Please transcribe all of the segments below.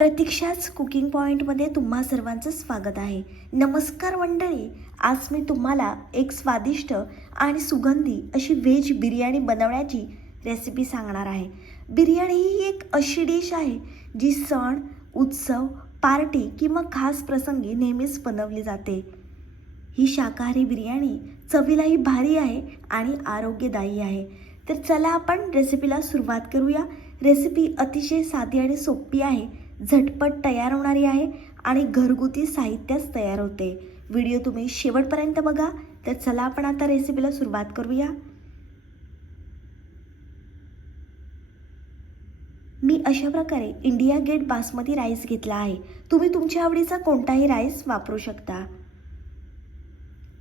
प्रतीक्षाच cooking पॉईंटमध्ये तुम्हा सर्वांचं स्वागत आहे. नमस्कार मंडळी आज मी तुम्हाला एक स्वादिष्ट आणि सुगंधी अशी व्हेज बिर्याणी बनवण्याची रेसिपी सांगणार आहे. बिर्याणी ही एक अशी डिश आहे जी सण उत्सव पार्टी किंवा खास प्रसंगी नेहमीच बनवली जाते. ही शाकाहारी बिर्याणी चवीलाही भारी आहे आणि आरोग्यदायी आहे. तर चला आपण रेसिपीला सुरुवात करूया. रेसिपी अतिशय साधी आणि सोपी आहे. झटपट तयार होणारी आहे आणि घरगुती साहित्याच तयार होते. व्हिडिओ तुम्ही शेवटपर्यंत बघा. तर चला आपण आता रेसिपीला सुरुवात करूया. मी अशा प्रकारे इंडिया गेट बासमती राईस घेतला आहे. तुम्ही तुमच्या आवडीचा कोणताही राईस वापरू शकता.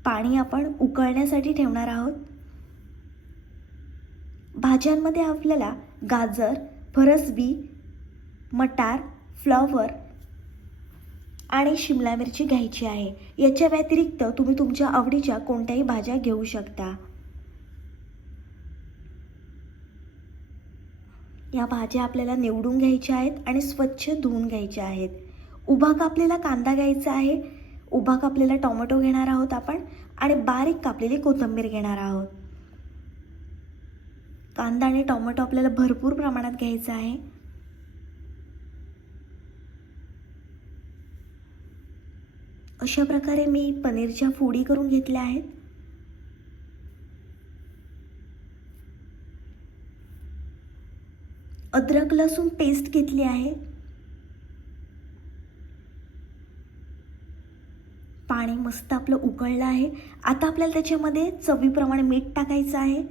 पाणी आपण उकळण्यासाठी ठेवणार आहोत. भाज्यांमध्ये आपल्याला गाजर फरसबी मटार फ्लॉवर आणि शिमला मिरची घ्यायची आहे. याच्या व्यतिरिक्त तुम्ही तुमच्या आवडीच्या कोणत्याही भाज्या घेऊ शकता. या भाज्या आपल्याला निवडून घ्यायच्या आहेत आणि स्वच्छ धुवून घ्यायच्या आहेत. उभा कापलेला कांदा घ्यायचा आहे. उभा कापलेला टोमॅटो घेणार आहोत आपण आणि बारीक कापलेली कोथिंबीर घेणार आहोत. कांदा आणि टोमॅटो आपल्याला भरपूर प्रमाणात घ्यायचा आहे. अशा प्रकारे मी पनीरच्या फोडी करून घेतल्या आहेत. अद्रक लसूण पेस्ट घेतली आहे. पाणी मस्त आपलं उकळलं आहे. आता आपल्याला त्याच्यामध्ये चवीप्रमाणे मीठ टाकायचं आहे.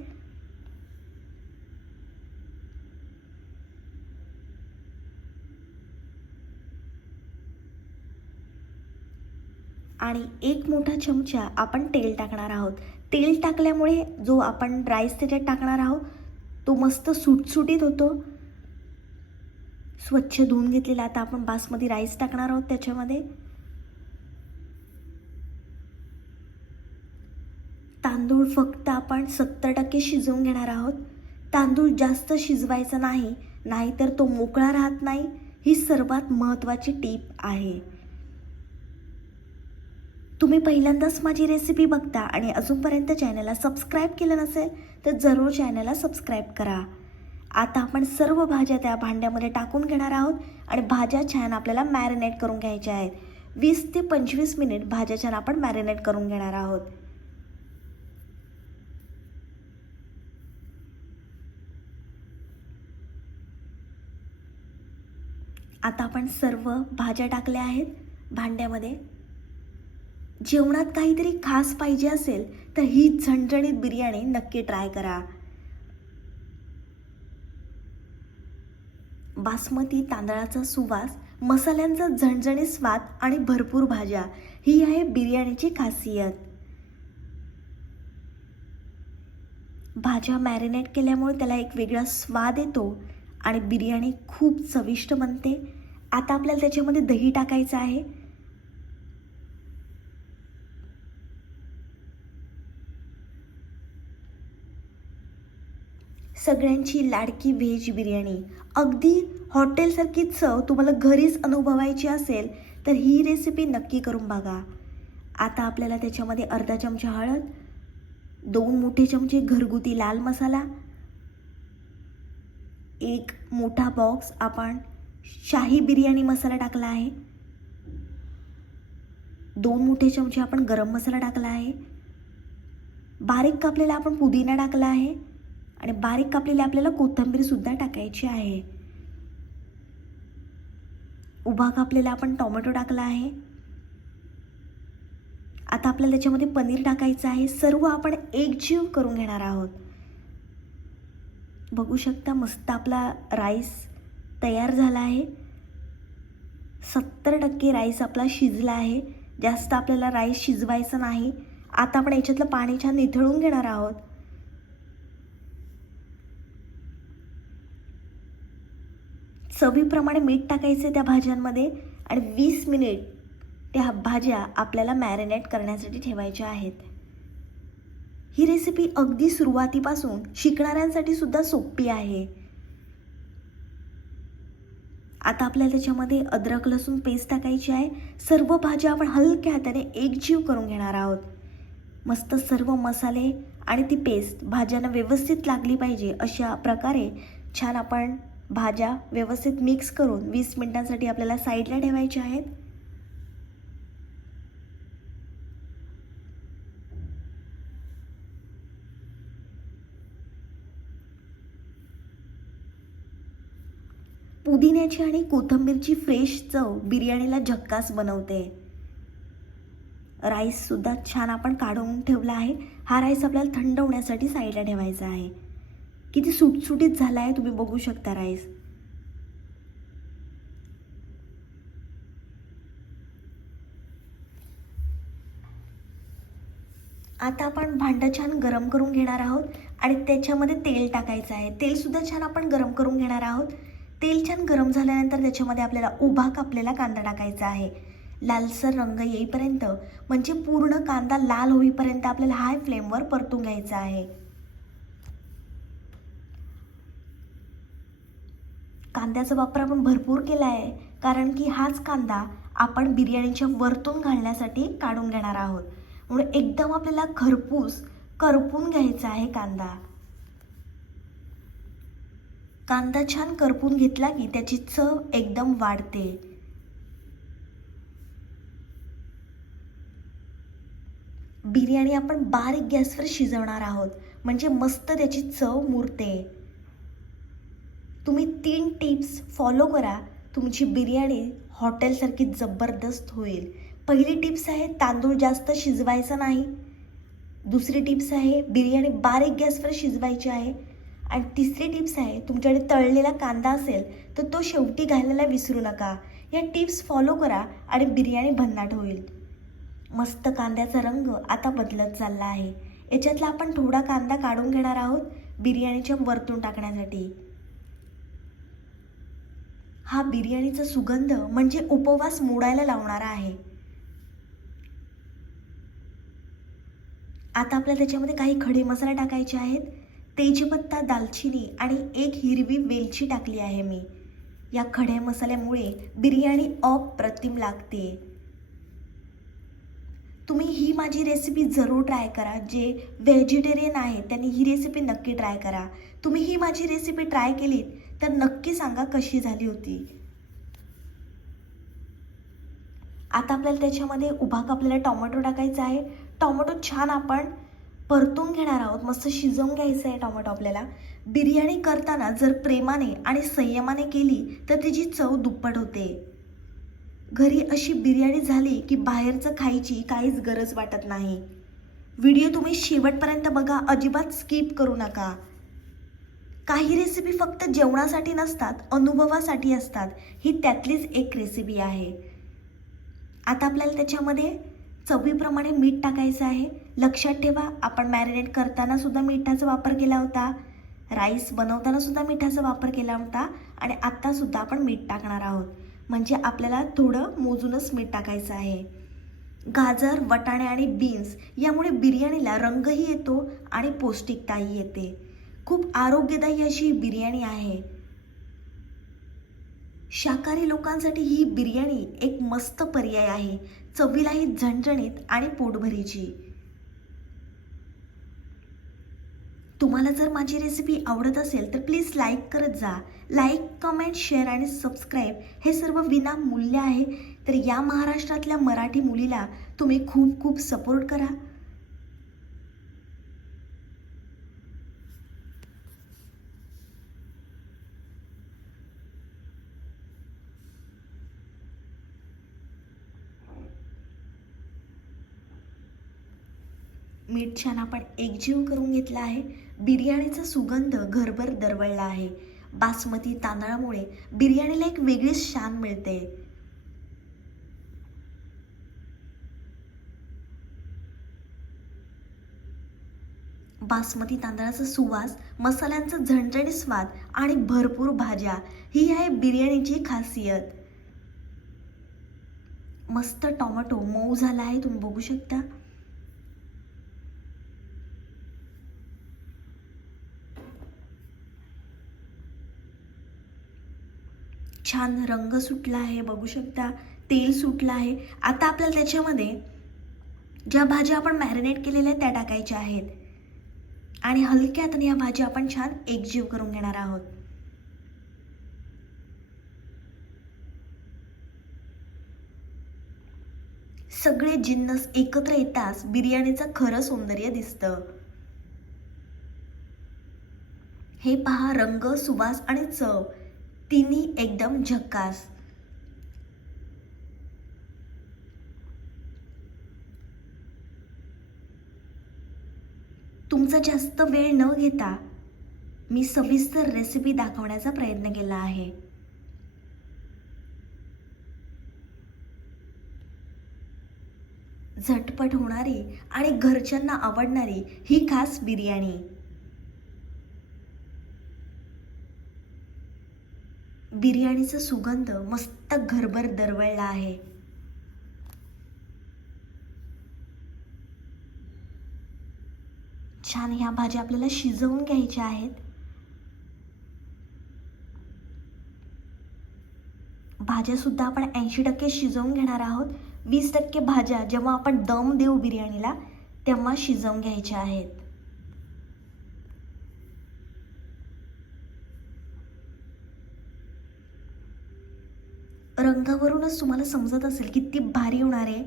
आणि एक मोठा चमचा आपण तेल टाकणार आहोत. तेल टाकल्यामुळे जो आपण राईस त्याच्यात टाकणार आहोत तो मस्त सुटसुटीत होतो. स्वच्छ धुवून घेतलेला आता आपण बासमती राईस टाकणार आहोत त्याच्यामध्ये. तांदूळ फक्त आपण सत्तर टक्के शिजवून घेणार आहोत. तांदूळ जास्त शिजवायचा नाही नाहीतर तो मोकळा राहत नाही ही सर्वात महत्त्वाची टीप आहे. तुम्ही पहिल्यांदाच माझी रेसिपी बघता आणि अजूनपर्यंत चॅनलला सबस्क्राईब केलं नसेल तर जरूर चॅनलला सबस्क्राईब करा. आता आपण सर्व भाज्या त्या भांड्यामध्ये टाकून घेणार आहोत आणि भाज्या छान आपल्याला मॅरिनेट करून घ्यायच्या आहेत. वीस ते पंचवीस मिनिट भाज्या छान आपण मॅरिनेट करून घेणार आहोत. आता आपण सर्व भाज्या टाकल्या आहेत भांड्यामध्ये. जेवणात काहीतरी खास पाहिजे असेल तर ही झणझणीत बिर्याणी नक्की ट्राय करा. बासमती तांदळाचा सुवास मसाल्यांचा झणझणीत स्वाद आणि भरपूर भाज्या ही आहे बिर्याणीची खासियत. भाज्या मॅरिनेट केल्यामुळे त्याला एक वेगळा स्वाद येतो आणि बिर्याणी खूप चविष्ट बनते. आता आपल्याला त्याच्यामध्ये दही टाकायचं आहे. सगळ्यांची लाडकी व्हेज बिर्याणी. अगदी हॉटेलसारखी चव तुम्हाला घरीच अनुभवायची असेल तर ही रेसिपी नक्की करून बघा. आता आपल्याला त्याच्यामध्ये अर्धा चमचा हळद दोन मोठे चमचे घरगुती लाल मसाला एक मोठा बॉक्स आपण शाही बिर्याणी मसाला टाकला आहे. दोन मोठे चमचे आपण गरम मसाला टाकला आहे. बारीक कापलेला आपण पुदिना टाकला आहे. आणि बारीक कापलेली आपल्याला कोथिंबीरसुद्धा टाकायची आहे. उभा कापलेला आपण टोमॅटो टाकला आहे. आता आपल्याला त्याच्यामध्ये पनीर टाकायचं आहे. सर्व आपण एकजीव करून घेणार आहोत. बघू शकता मस्त आपला राईस तयार झाला आहे. सत्तर टक्के राईस आपला शिजला आहे. जास्त आपल्याला राईस शिजवायचं नाही. आता आपण याच्यातलं पाणी छान निथळून घेणार आहोत. चवीप्रमाणे मीठ टाकायचे त्या भाज्यांमध्ये आणि वीस मिनिट त्या भाज्या आपल्याला मॅरिनेट करण्यासाठी ठेवायच्या आहेत. ही रेसिपी अगदी सुरुवातीपासून शिकणाऱ्यांसाठी सुद्धा सोपी आहे. आता आपल्याला त्याच्यामध्ये अद्रक लसूण पेस्ट टाकायची आहे. सर्व भाज्या आपण हलक्या हाताने एकजीव करून घेणार आहोत. मस्त सर्व मसाले आणि ती पेस्ट भाज्यांना व्यवस्थित लागली पाहिजे अशा प्रकारे छान आपण भाज्या व्यवस्थित मिक्स करून वीस मिनटांसाठी आपल्याला साईडला ठेवायच्या आहेत. पुदिन्याची आणि कोथिंबीरची फ्रेश चव बिर्याणीला झक्कास बनवते. राईससुद्धा छान आपण काढून ठेवला आहे. हा राईस आपल्याला थंड होण्यासाठी साईडला ठेवायचा आहे. किती सुटसुटीत झाला आहे तुम्ही बघू शकता राईस. आता आपण भांडं छान गरम करून घेणार आहोत आणि त्याच्यामध्ये तेल टाकायचं आहे. तेलसुद्धा छान आपण गरम करून घेणार आहोत. तेल छान गरम झाल्यानंतर त्याच्यामध्ये आपल्याला उभा कापलेला कांदा टाकायचा आहे. लालसर रंग येईपर्यंत म्हणजे पूर्ण कांदा लाल होईपर्यंत आपल्याला हाय फ्लेमवर परतून घ्यायचा आहे. कांद्याचा वापर आपण भरपूर केला आहे कारण की हाच कांदा आपण बिर्याणीच्या वरतून घालण्यासाठी काढून घेणार आहोत. म्हणून एकदम आपल्याला खरपूस करपून घ्यायचा आहे कांदा. कांदा छान करपून घेतला की त्याची चव एकदम वाढते. बिर्याणी आपण बारीक गॅसवर शिजवणार आहोत. म्हणजे मस्त त्याची चव मुरते. तुम्ही तीन टिप्स फॉलो करा. तुमची बिर्याणी हॉटेलसारखी जबरदस्त होईल. पहिली टिप्स आहे तांदूळ जास्त शिजवायचा नाही. दुसरी टिप्स आहे बिर्याणी बारीक गॅसवर शिजवायची आहे. आणि तिसरी टिप्स आहे तुमच्याकडे तळलेला कांदा असेल तर तो शेवटी घालायला विसरू नका. या टिप्स फॉलो करा आणि बिर्याणी भन्नाट होईल. मस्त कांद्याचा रंग आता बदलत चालला आहे. याच्यातला आपण थोडा कांदा काढून घेणार आहोत बिर्याणीच्या वरतून टाकण्यासाठी. हा बिर्याणीचा सुगंध म्हणजे उपवास मोडायला लावणारा आहे. आता आपल्याला त्याच्यामध्ये काही खडे मसाले टाकायचे आहेत. तेजपत्ता दालचिनी आणि एक हिरवी वेलची टाकली आहे मी. या खड्या मसाल्यामुळे बिर्याणी अप्रतिम लागते. तुम्ही ही माझी रेसिपी जरूर ट्राय करा. जे व्हेजिटेरियन आहेत त्यांनी ही रेसिपी नक्की ट्राय करा. तुम्ही ही माझी रेसिपी ट्राय केलीत तर नक्की सांगा कशी झाली होती. आता आपल्याला त्याच्यामध्ये उभा कापलेला टोमॅटो टाकायचा आहे. टोमॅटो छान आपण परतून घेणार आहोत. मस्त शिजवून घ्यायचं आहे टोमॅटो आपल्याला. बिर्याणी करताना जर प्रेमाने आणि संयमाने केली तर त्याची चव दुप्पट होते. घरी अशी बिर्याणी झाली की बाहेरचं खायची काहीच गरज वाटत नाही. व्हिडिओ तुम्ही शेवटपर्यंत बघा अजिबात स्किप करू नका. काही रेसिपी फक्त जेवणासाठी नसतात अनुभवासाठी असतात. ही त्यातलीच एक रेसिपी आहे. आता आपल्याला त्याच्यामध्ये चवीप्रमाणे मीठ टाकायचं आहे. लक्षात ठेवा आपण मॅरिनेट करताना सुद्धा मिठाचा वापर केला होता. राईस बनवताना सुद्धा मिठाचा वापर केला होता. आणि आत्तासुद्धा आपण मीठ टाकणार आहोत. म्हणजे आपल्याला थोडं मोजूनच मीठ टाकायचं आहे. गाजर वटाणे आणि बीन्स यामुळे बिर्याणीला रंगही येतो आणि पौष्टिकताही येते. खूप आरोग्यदायी अशी बिर्याणी आहे. शाकाहारी लोकांसाठी ही बिर्याणी एक मस्त पर्याय आहे. चवीलाही झणझणीत आणि पोटभरीची. तुम्हाला जर माझी रेसिपी आवडत असेल तर प्लीज लाईक करत जा. लाईक कमेंट शेअर आणि सबस्क्राईब हे सर्व विनामूल्य आहे. तर या महाराष्ट्रातल्या मराठी मुलीला तुम्ही खूप खूप सपोर्ट करा. मीठ छान आपण एकजीव करून घेतला आहे. बिर्याणीचा सुगंध घरभर दरवळला आहे. बासमती तांदळामुळे बिर्याणीला एक वेगळीच शान मिळते. बासमती तांदळाचा सुवास मसाल्यांचा झणझणी स्वाद आणि भरपूर भाज्या ही आहे बिर्याणीची खासियत. मस्त टोमॅटो मऊ झाला आहे तुम्ही बघू शकता. छान रंग सुटला आहे बघू शकता. तेल सुटलं आहे. आता आपल्याला त्याच्यामध्ये ज्या भाज्या आपण मॅरिनेट केलेल्या आहेत त्या टाकायच्या आहेत. आणि हलक्या हाताने या भाज्या आपण छान एकजीव करून घेणार आहोत. सगळे जिन्नस एकत्र येताच बिर्याणीचं खरं सौंदर्य दिसतं. हे पहा रंग सुवास आणि चव. तिन्ही एकदम झक्कास तुमचा जास्त वेळ न घेता मी सविस्तर रेसिपी दाखवण्याचा प्रयत्न केला आहे. झटपट होणारी आणि घरच्यांना आवडणारी ही खास बिर्याणी. बिर्याणीचा सुगंध मस्त घरभर दरवळला आहे. छान ह्या भाज्या आपल्याला शिजवून घ्यायच्या आहेत. भाज्या सुद्धा आपण ऐंशी टक्के शिजवून घेणार आहोत. वीस टक्के भाज्या जेव्हा आपण दम देऊ बिर्याणीला तेव्हा शिजवून घ्यायच्या आहेत. रंगावरूनच तुम्हाला समजत असेल किती भारी होणार आहे.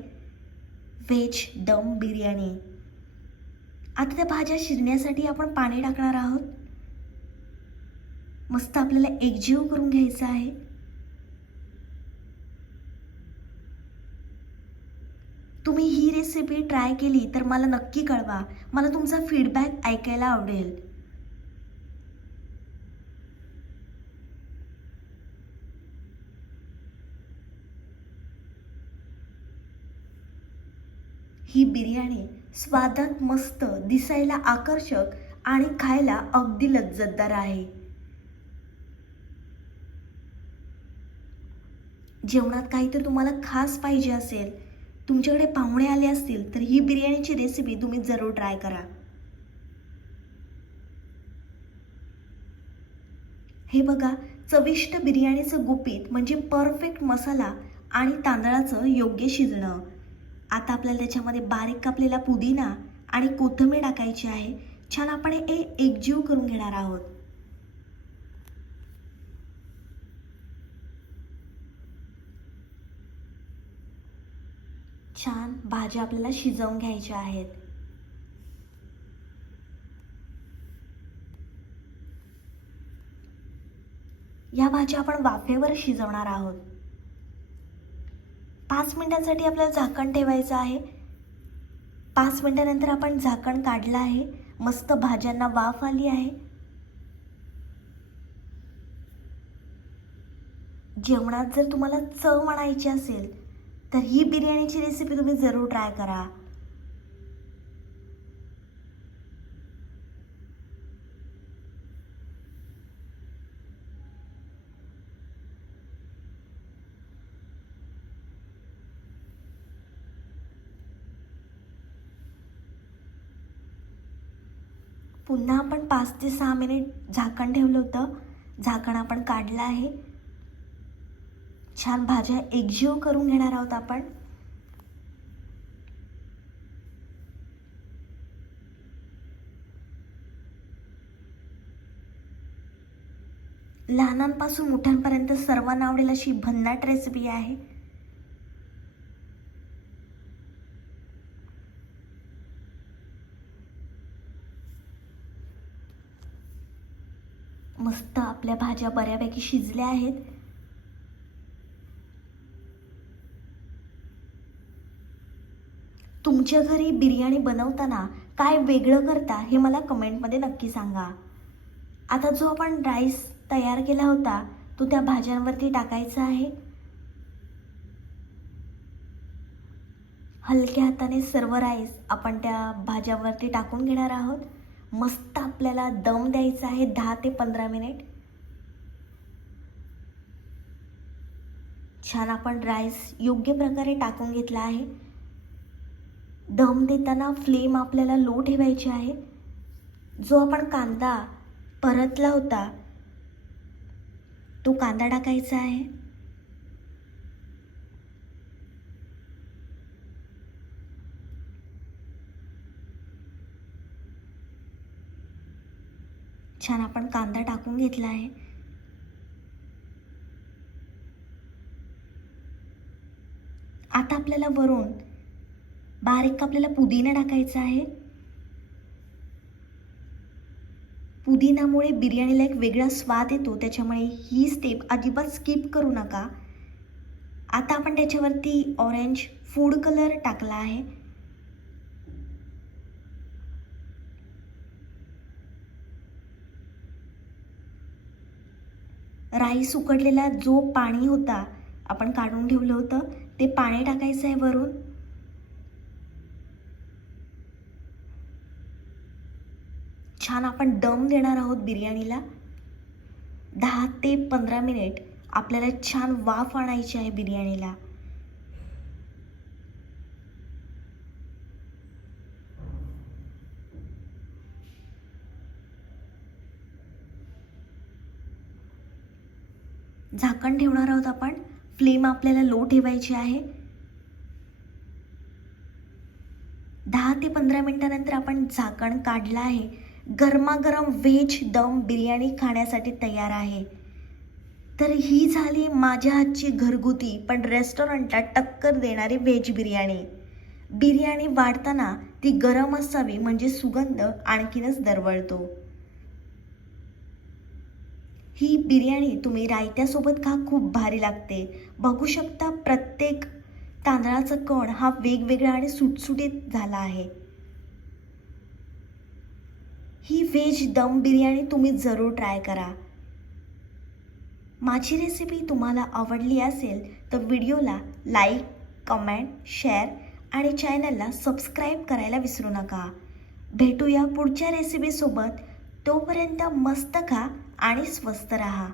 व्हेज दम बिर्याणी. आता त्या भाज्या शिजण्यासाठी आपण पाणी टाकणार आहोत. मस्त आपल्याला एकजीव करून घ्यायचं आहे. तुम्ही ही रेसिपी ट्राय केली तर मला नक्की कळवा. मला तुमचा फीडबॅक ऐकायला आवडेल. ही बिर्याणी स्वादात मस्त दिसायला आकर्षक आणि खायला अगदी लज्जतदार आहे. जेवणात काहीतरी तुम्हाला खास पाहिजे असेल. तुमच्याकडे पाहुणे आले असतील तर ही बिर्याणीची रेसिपी तुम्ही जरूर ट्राय करा. हे बघा चविष्ट बिर्याणीचं गुपित म्हणजे परफेक्ट मसाला आणि तांदळाचं योग्य शिजणं. आता आपल्याला त्याच्यामध्ये बारीक कापलेला पुदिना आणि कोथंबीर टाकायची आहे. छान आपण हे एकजीव करून घेणार आहोत. छान भाज्या आपल्याला शिजवून घ्यायच्या आहेत. या भाज्या आपण वाफेवर शिजवणार आहोत. पाच मिनटांसाठी आपल्याला झाकण ठेवायचं आहे. पाच मिनटानंतर आपण झाकण काढलं आहे. मस्त भाज्यांना वाफ आली आहे. जेवणात जर तुम्हाला चव म्हणायची असेल तर ही बिर्याणीची रेसिपी तुम्ही जरूर ट्राय करा. पुन्हा आपण पाच ते सहा मिनिट झाकण ठेवलं होतं. झाकण आपण काढलं आहे. छान भाज्या एकजीव करून घेणार आहोत आपण. लहानांपासून मोठ्यांपर्यंत सर्वांना आवडेल अशी भन्नाट रेसिपी आहे. मस्त आपल्या भाज्या बऱ्यापैकी शिजल्या आहेत. तुमच्या घरी बिर्याणी बनवताना काय वेगळं करता हे मला कमेंटमध्ये नक्की सांगा. आता जो आपण राईस तयार केला होता तो त्या भाज्यांवरती टाकायचा आहे. हलक्या हाताने सर्व राईस आपण त्या भाज्यावरती टाकून घेणार आहोत. मस्त आपल्याला दम द्यायचा आहे दहा ते पंधरा मिनिट. छान आपण राईस योग्य प्रकारे टाकून घेतला आहे. दम देताना फ्लेम आपल्याला लो ठेवायची आहे. जो आपण कांदा परतला होता तो कांदा टाकायचा आहे. छान आपण कांदा टाकून घेतला आहे. आता आपल्याला वरून बारीक आपल्याला पुदिना टाकायचा आहे. पुदिनामुळे बिर्याणीला एक वेगळा स्वाद येतो त्याच्यामुळे ही स्टेप अजिबात स्किप करू नका. आता आपण त्याच्यावरती ऑरेंज फूड कलर टाकला आहे. राईस सुकडलेला जो पाणी होता आपण काढून ठेवलं होतं ते पाणी टाकायचं आहे वरून? छान आपण दम देणार आहोत बिर्याणीला. दहा ते पंधरा मिनिट आपल्याला छान वाफ आणायची आहे बिर्याणीला. झाकण ठेवणार आहोत आपण. फ्लेम आपल्याला लो ठेवायची आहे. दहा ते पंधरा मिनटानंतर आपण झाकण काढलं आहे. गरमागरम व्हेज दम बिर्याणी खाण्यासाठी तयार आहे. तर ही झाली माझ्या हातची घरगुती पण रेस्टॉरंटला टक्कर देणारी व्हेज बिर्याणी. बिर्याणी वाढताना ती गरम असावी म्हणजे सुगंध आणखीनच दरवळतो. ही बिर्याणी तुम्ही रायत्यासोबत खा खूप भारी लागते. बघू शकता प्रत्येक तांदळाचा कण हा वेगवेगळा आणि सुटसुटीत झाला आहे. ही व्हेज दम बिर्याणी तुम्ही जरूर ट्राय करा. माझी रेसिपी तुम्हाला आवडली असेल तर व्हिडिओला लाईक कमेंट शेअर आणि चॅनलला सबस्क्राईब करायला विसरू नका. भेटूया पुढच्या रेसिपीसोबत तोपर्यंत मस्त खा. आणि स्वस्त रहा.